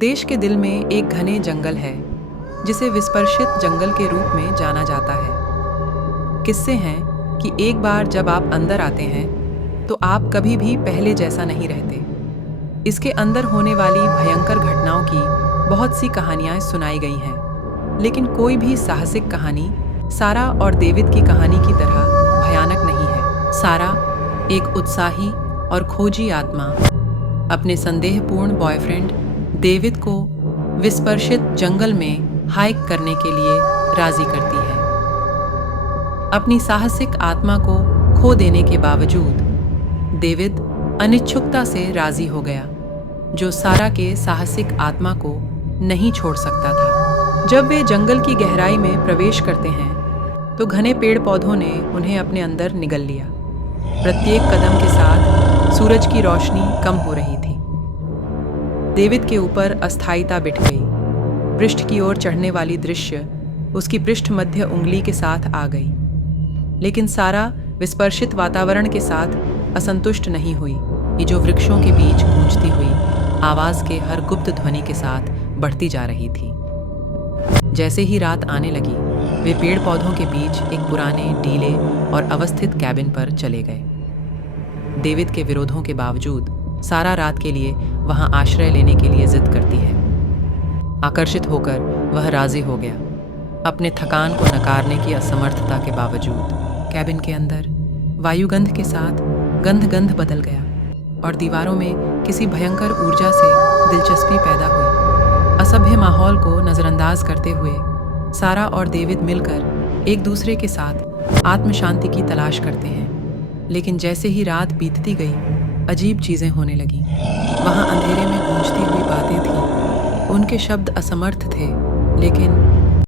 देश के दिल में एक घने जंगल है जिसे विस्पर्शित जंगल के रूप में जाना जाता है। किस्से हैं कि एक बार जब आप अंदर आते हैं तो आप कभी भी पहले जैसा नहीं रहते। इसके अंदर होने वाली भयंकर घटनाओं की बहुत सी कहानियां सुनाई गई हैं, लेकिन कोई भी साहसिक कहानी सारा और डेविड की कहानी की तरह भयानक नहीं है। सारा एक उत्साही और खोजी आत्मा अपने संदेहपूर्ण बॉयफ्रेंड डेविड को विस्पर्शित जंगल में हाइक करने के लिए राजी करती है। अपनी साहसिक आत्मा को खो देने के बावजूद डेविड अनिच्छुकता से राजी हो गया, जो सारा के साहसिक आत्मा को नहीं छोड़ सकता था। जब वे जंगल की गहराई में प्रवेश करते हैं तो घने पेड़ पौधों ने उन्हें अपने अंदर निगल लिया। प्रत्येक कदम के साथ सूरज की रोशनी कम हो रही थी। डेविड के ऊपर अस्थायीता बिठ गई। पृष्ठ की ओर चढ़ने वाली दृश्य उसकी पृष्ठ मध्य उंगली के साथ आ गई। लेकिन सारा विस्पर्शित वातावरण के साथ असंतुष्ट नहीं हुई, ये जो वृक्षों के बीच गूंजती हुई आवाज के हर गुप्त ध्वनि के साथ बढ़ती जा रही थी। जैसे ही रात आने लगी, वे पेड़ पौधों के बीच एक पुराने, ढीले और अवस्थित कैबिन पर चले गए। डेविड के विरोधों के बावजूद सारा रात के लिए वहां आश्रय लेने के लिए जिद करती है। आकर्षित होकर वह राजी हो गया। अपने थकान को नकारने की असमर्थता के बावजूद कैबिन के अंदर वायुगंध के साथ गंध बदल गया और दीवारों में किसी भयंकर ऊर्जा से दिलचस्पी पैदा हुई। असभ्य माहौल को नजरअंदाज करते हुए सारा और डेविड मिलकर एक दूसरे के साथ आत्म शांति की तलाश करते हैं। लेकिन जैसे ही रात बीतती गई, अजीब चीजें होने लगीं। वहां अंधेरे में गूंजती हुई बातें थीं। उनके शब्द असमर्थ थे, लेकिन